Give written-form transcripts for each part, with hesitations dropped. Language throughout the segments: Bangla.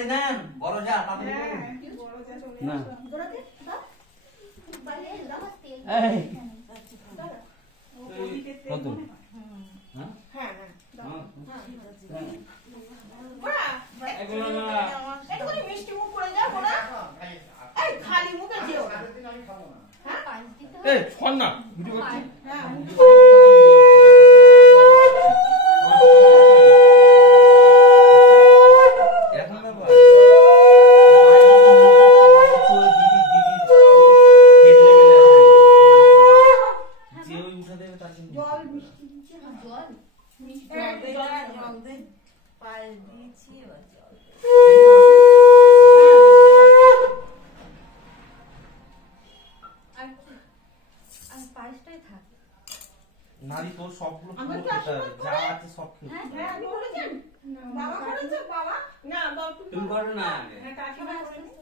তাড়াতাড়ি নেন বড় যা তাড়াতাড়ি বড় যা চলে না আসো এই ও প্রদীপের তেল কত? মনে হয়। হ্যাঁ হ্যাঁ হ্যাঁ দাও। এগুলো না একটুখানি মিষ্টি মুখ করে যাও ওরা এই খালি মুখে যেও না। এই ছন না ভিডিও করছি হ্যাঁ এখন বাবা যে ওই উঠে দেবে তার জন্য জল মিষ্টি দিচ্ছে না। জল মিষ্টি জল জল দে, দাও। জল দে। পায়ে দিয়েছি, এবার জল দে। আর কি? আর পায়েসটাই থাক। নারী তোর সবগুলো আমার পুরো কি খেতে হবে আশীর্বাদ যা করে? আছে সব খেতে হ্যাঁ? হবে। হ্যাঁ আপনি করেছেন বাবা করেছে বাবা না দাও তুমি করো না আগে হ্যাঁ কাকিমা করেছে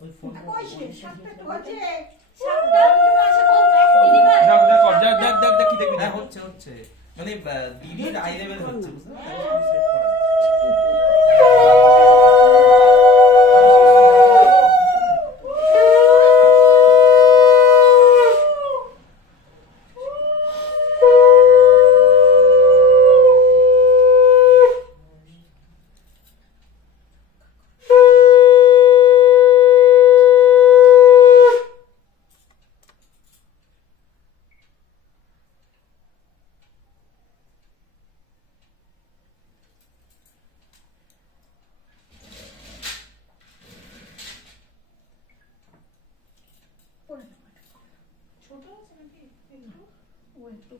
ওই ফোন কই সে সাতটা একটু হচ্ছে সাতটা আছে, ও দিদিভাই। যাও যাও কর যাও দেখ দেখ দেখ কি দেখবি হ্যাঁ দেখ হচ্ছে হচ্ছে মানে দিদির আই লেভেল হচ্ছে বুঝতে পারছো সেট করা আছে। ছোট আছে নাকি একটু ও একটু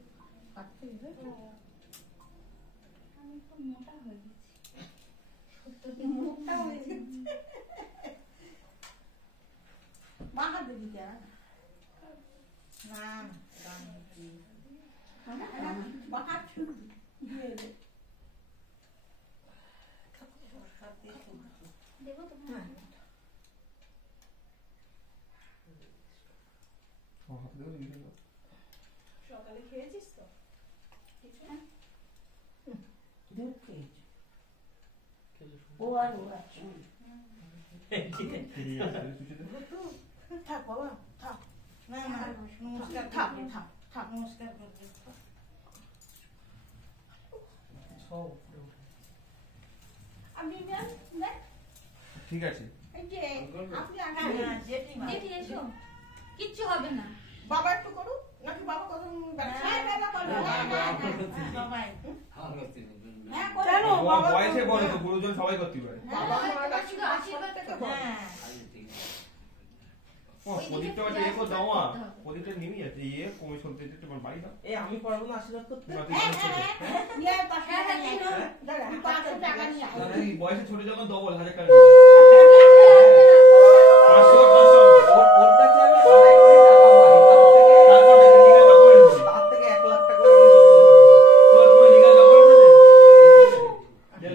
কাটতে হবে। আমি একটু মোটা হয়ে গেছি। সত্য কি মুখটা হয়ে গেছে বাহার দিদি যা না, দাম কি? বাহার ছুটি দিয়ে দে দেবো তো? হ্যাঁ। ও হাত দেবো দিদি সকালে খেয়েছিস তো কিছু না দুধ খেয়েছি। ও আর ও আচ্ছা থাক বাবা থাক না, না, নমস্কার থাক করবে। থাক থাক নমস্কার করবে। সব উপরে উঠে। আপনি নেন নেন ঠিক আছে এই যে আপনি আগে হ্যাঁ, নেন। হ্যাঁ, জেঠিমা। দেখি এসো, কিচ্ছু হবে না। বাবা একটু করুন নাকি বাবা কখন ব্যবসায় বেলা করবে সবাই। হ্যাঁ কেন? ও বয়সে বড় তো গুরুজন সবাই করতে পারে বাবা মার তোমার শুধু আশীর্বাদ থেকে হ্যাঁ। ও প্রদীপটা বাজে এ কো দাও প্রদীপটা নিয়ে যাচ্ছে ইয়ে কমে চলতে যেতে তোমার বাড়ি দাও এই আমি পারবো না আশীর্বাদ করতে না তুই হ্যাঁ ছোট হ্যাঁ নিয়ে আয় 500 হ্যাঁ, টাকা হ্যাঁ, নিয়ে আয়। দাঁড়া, আমি 500 টাকা নিয়ে আয়। তুই বয়সে ছোট যখন ডবল 1000 টাকা 500 ওর কাছে আমি আড়াই কোটি টাকা মারি তারপর লিগ্যাল ডকুমেন্ট তার থেকে 1 লাখ টাকা করে দিয়েছিল। তোর কোনো লিগ্যাল ডকুমেন্ট আছে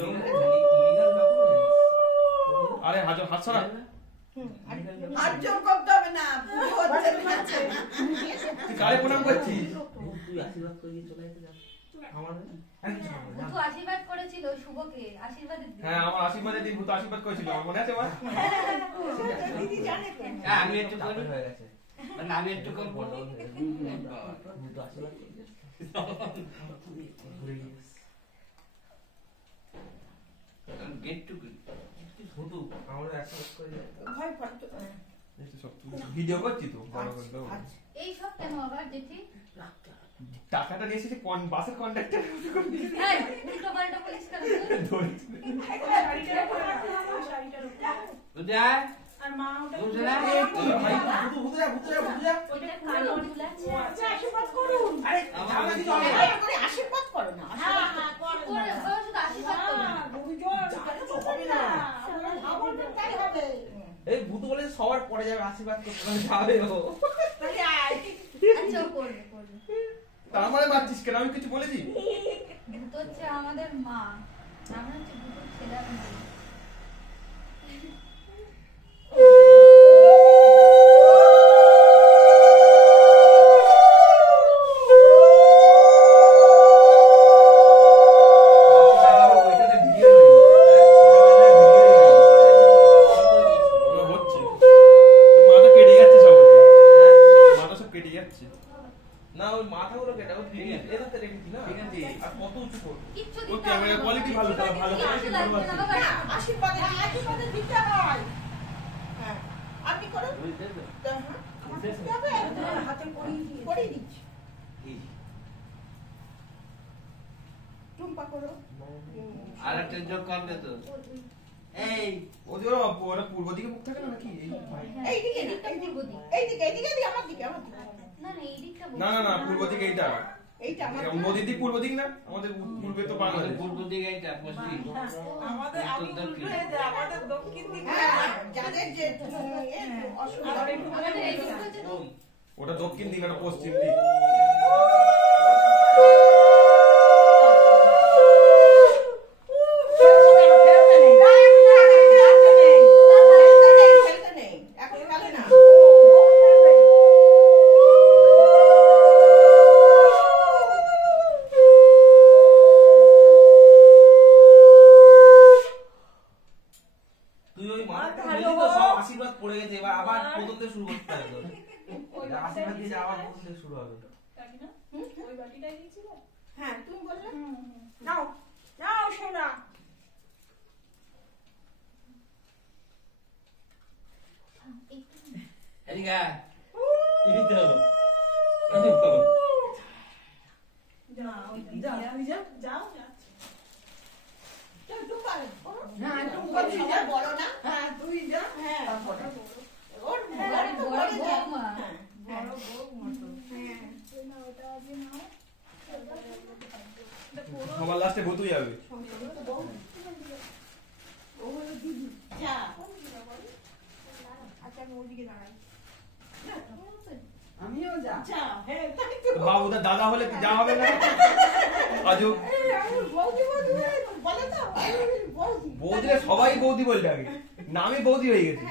লিগ্যাল ডকুমেন্ট আরে হাত ছড়া আর জোর করতে হবে না পুরো হচ্ছে না। তুই কারে প্রণাম করছিস তুই আশীর্বাদ করিয়ে চলে যেতে যা আমার আর কিছু হবে না। ভূতু আশীর্বাদ করেছিল শুভকে, আশীর্বাদ দিতে। হ্যাঁ আমার আশীর্বাদে দিন ভূত আশীর্বাদ করেছিল আমার মনে আছে আমার দিদি জানে তো হ্যাঁ, আমি একটু করি চাপের হয়ে গেছে মানে আমি একটু করবো বড় হয়ে গেছে। ভূত আশীর্বাদ করিয়ে ঘুরে গিয়েছে। গেট টু গেট ভূতু আমরা আশীর্বাদ করে যাই। ভয় পাচ্ছ এই তো সব ভিডিও করছি তো বড় করে দাও এই সব কেন আবার জেঠি? টাকাটা নিয়ে এসেছি বাসের কন্ডাক্টর এই, উল্টো পাল্টা বলিস কেন? শাড়িটার উপরে রাখো, শাড়িটার উপরে। বুঝায় আর মা ওটা বুঝলে না? ভাই ভূতু যা ভূতু যা ভূতু যা ওইটা কালো ফুল আছে। আচ্ছা, আশীর্বাদ করুন আরে জানা দিতে হবে না। ভালো করে আশীর্বাদ করো না হ্যাঁ, হ্যাঁ, করে, ও শুধু আশীর্বাদ করবে। গুরুজন জানা তো হবে না। আপনারা যা বলবেন তাই হবে এই ভূতু বলে সবার পরে যাবে আশীর্বাদ করতে মানে যাবে ও তাহলে আয় আচ্ছা, ও করবে, করবে। তার মানে মারছিস কেন আমি কিছু বলেছি ভূত হচ্ছে আমাদের মা, আমরা হচ্ছে ভূতের ছেলে আর মেয়ে। ওইটাতে ভিডিও হয়নি একটা যোগ করবে তো এই ওদের ওরা পূর্ব দিকে মুখ থাকে না নাকি এইদিকে এদিকটা পূর্ব দিক। এইদিকে আমার দিকে না না এই দিকটা না না না পূর্ব দিকে এইটা এইটা আমার নদীর দিক পূর্ব দিক না আমাদের পূর্বে তো আমাদের বাংলাদেশ পূর্ব দিকে এটা পশ্চিম আমাদের আমি উল্টো হয়ে যায় আমাদের দক্ষিণ দিকে হ্যাঁ, যাদের যে অসুবিধা আমাদের এই দিকটা হচ্ছে ওটা দক্ষিণ দিক না পশ্চিম দিক খেলতে নেই এখন খেলে না তুই ওই মাথাটা বলি তো সব আশীর্বাদ পড়ে গেছে এবার আবার প্রথম থেকে শুরু করতে হবে তোর আশীর্বাদ দিয়ে আবার প্রথম থেকে শুরু হবে হ্যাঁ তুমি বললে নাও নাও সোনা একটু এদিকে আয়। এই তো বড় না হ্যাঁ তুই যা হ্যাঁ ওর বড় বড় বৌমা। হ্যাঁ বড় বউ মতো সবার লাস্টে ভূতুই যাবে যা আমিও যা যা হ্যাঁ তাই তো বাবুদার দাদা হলে যা হবে না আজও আমি বৌদি বলে তো বৌদি বৌদিরা সবাই বৌদি বলে ডাকে নামই বৌদি হয়ে গেছে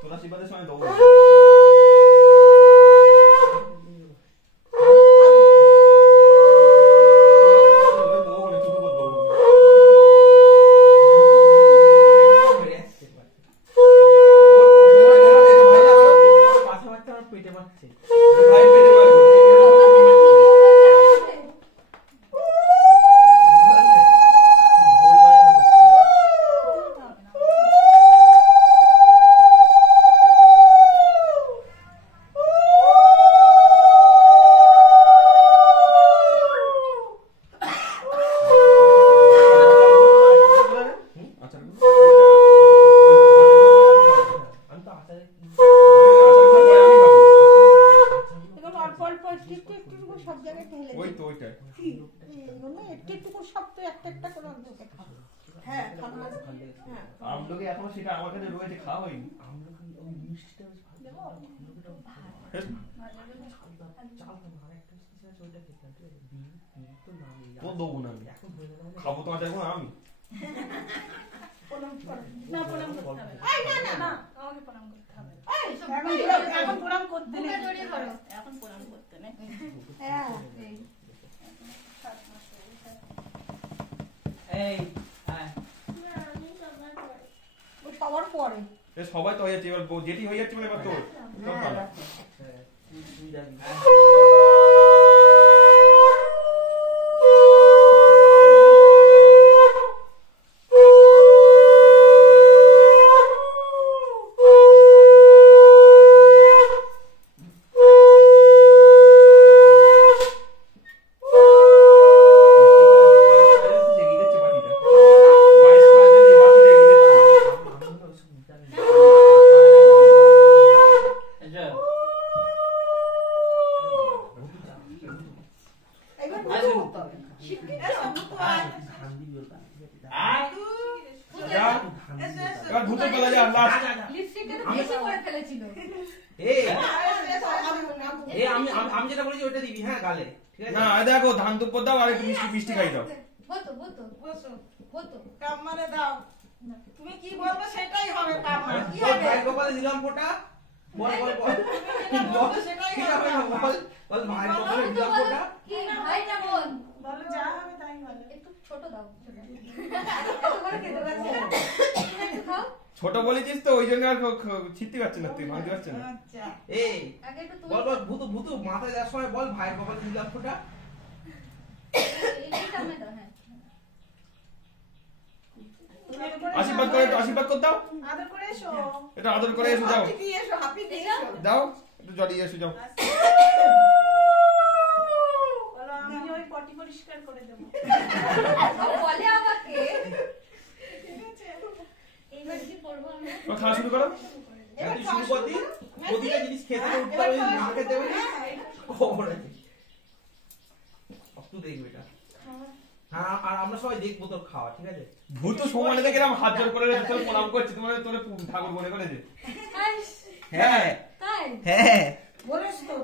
তোরা শিবাদের সময় দৌড় পাশে বাচ্চা আমার পেটে মারছে ভাই পেটে মারবে ঢোল বাজানো করছে আচ্ছা আমি তো আচারে এগুলো অল্প অল্প একটু একটু একটু করে সব জায়গায় ঢেলে ওই দিই। তো ওইটাই এগুলো একটু একটু করে সব তো একটা একটা করে অন্তত খাবো হ্যাঁ খাবো হ্যাঁ আমলোকে এখনো সেটা আমার কাছে রয়েছে খাওয়া হয়নি আমলকি ওই মিষ্টিটা বেশ ভালো আমলকিটা চাল না আর একটা মিষ্টি আছে ওইটা খেতাম ঠিক আছে বিল তো নামই তো দেবো না আমি এখন হয়ে গেল খাবো তো আজ এখন আমি প্রণাম করো না প্রণাম করতে হবে এই না না না আমাকে প্রণাম করতে হবে এই এখন প্রণাম করতে নেই বুকে জড়িয়ে ধরো। এখন প্রণাম করতে নেই হ্যাঁ এই এই আয়। ও সবার পরে এ সবাই তো হয়ে যাচ্ছে এবার যেটি হয়ে যাচ্ছে মানে এবার তোর সব ভালো। তুই যাবি এসো। এবার আসো। বুঝতে করতে হবে শিগগির এসো বুতু আয় আয়। যা, এসো এসো এবার ভূতের বেলা যা লাস্ট লিপস্টিকটা তো বেশি করে ফেলেছিল। এই এই আমি যেটা বলেছি ওইটা দিবি হ্যাঁ গালে ঠিক আছে না দেখো ধান দুপুর দাও আর একটু মিষ্টি মিষ্টি খাই দাও বতো বতো বসো বতো। কাম্মারে দাও তুমি কি বলবে সেটাই হবে কাম্মা কি তোর হবে ভাই গোপালে দিলাম ফোঁটা বল বল বল তুমি যেটা বলবে সেটাই কি হবে হবে না বল বল ভাই গোপালে দিলাম ফোঁটা কি ভাই না বোন? বলো যা হবে তাই হবে একটু ছোট দাও ছোট। এত করে খেতে পারছি না। তুমি একটু খাও। ছোট বলেছিস তো ওই জন্য আর ছিটতে পারছে না, তুই ভাঙতে পারছে না। আচ্ছা এই আগে একটু তুমি বল বল ভূতু ভূতু মাথায় যাওয়ার সময় বল ভাইয়ের কপালে দিলাম ফোঁটা। এই সামনে দাও, হ্যাঁ। তুমি এরকম করে আশীর্বাদ করে, আশীর্বাদ করে দাও, আদর করে এসো। এটা আদর করে এসো, যাও হাপি দিয়ে এসো, হাপি দিয়ে এসো। দাও, একটু জড়িয়ে এসো, যাও। বলো আমি ওই পটি পরিষ্কার করে দেবো। ও বলে আমাকে ঠিক আছে? এইবার কি করবো আমরা? তো খাওয়া শুরু করো। তুই শুরু কর দি, প্রতিটা জিনিস খেতে উঠতে পারবি না খেতে পারবি খবর আছে। তুই দেখবি এটা। হ্যাঁ আর আমরা সবাই দেখবো তোর খাওয়া, ঠিক আছে? ভূত সমানে দেখে এরকম হাত জোর করে তোর প্রণাম করছে, তোমার তোর ঠাকুর মনে করেছে। আইস, হ্যাঁ তাই হ্যাঁ বলিস তো